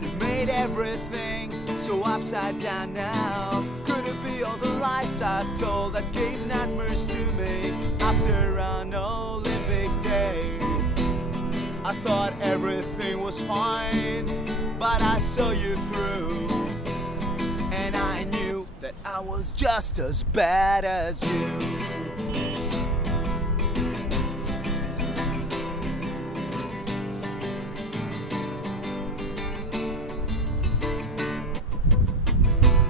one who made everything so upside down now? Could it be all the lies I've told that gave nightmares to me after an Olympic day? I thought everything was fine, but I saw you through, and I knew that I was just as bad as you.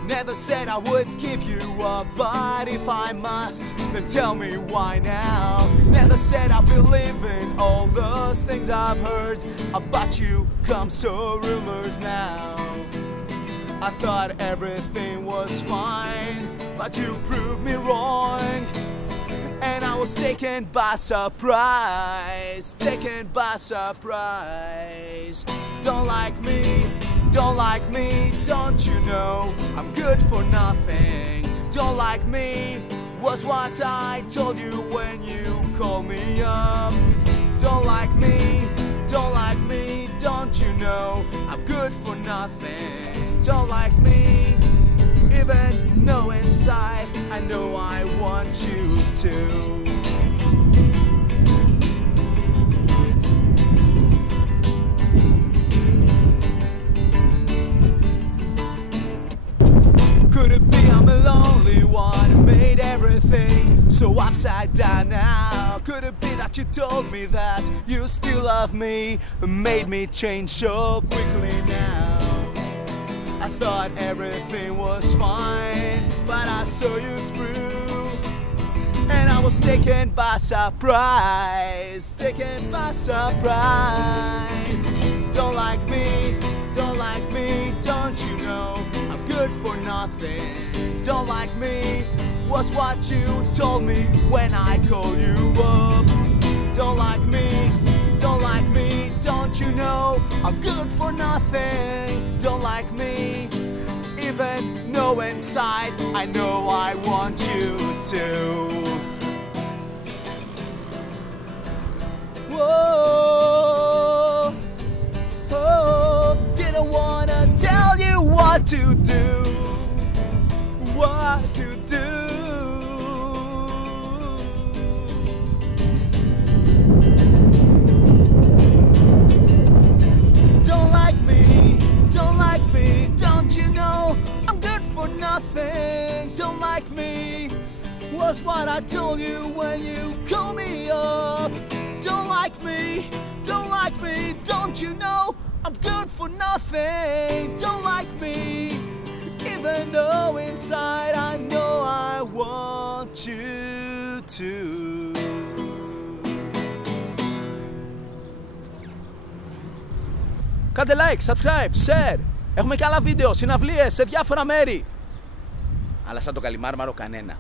Never said I would give you up, but if I must, then tell me why now. Never said I believe in all those things I've heard about you, come so rumors now. I thought everything was fine, but you proved me wrong, and I was taken by surprise, taken by surprise. Don't like me, don't like me, don't you know I'm good for nothing? Don't like me was what I told you when you called me up. Don't like me, don't like me, don't you know I'm good for nothing? Don't like me, even though inside I know I want you to. Could it be I'm a lonely one who made everything so upside down now? Could it be that you told me that you still love me and made me change so quickly now? I thought everything was fine, but I saw you through, and I was taken by surprise, taken by surprise. Don't like me, don't like me, don't you know I'm good for nothing? Don't like me was what you told me when I called you up. Don't like me, don't like me, don't you know I'm good for nothing? Don't like me, even though inside I know I want you to. Whoa, oh, didn't wanna tell you what to do, what to do. Don't like me, don't like me, don't you know I'm good for nothing? Don't like me was what I told you when you called me up. Don't like me, don't like me, don't you know I'm good for nothing? Don't like me, even though inside I know I want you to. Κάντε like, subscribe, share. Έχουμε και άλλα βίντεο, συναυλίες σε διάφορα μέρη. Αλλά σαν το Καλιμάρμαρο κανένα.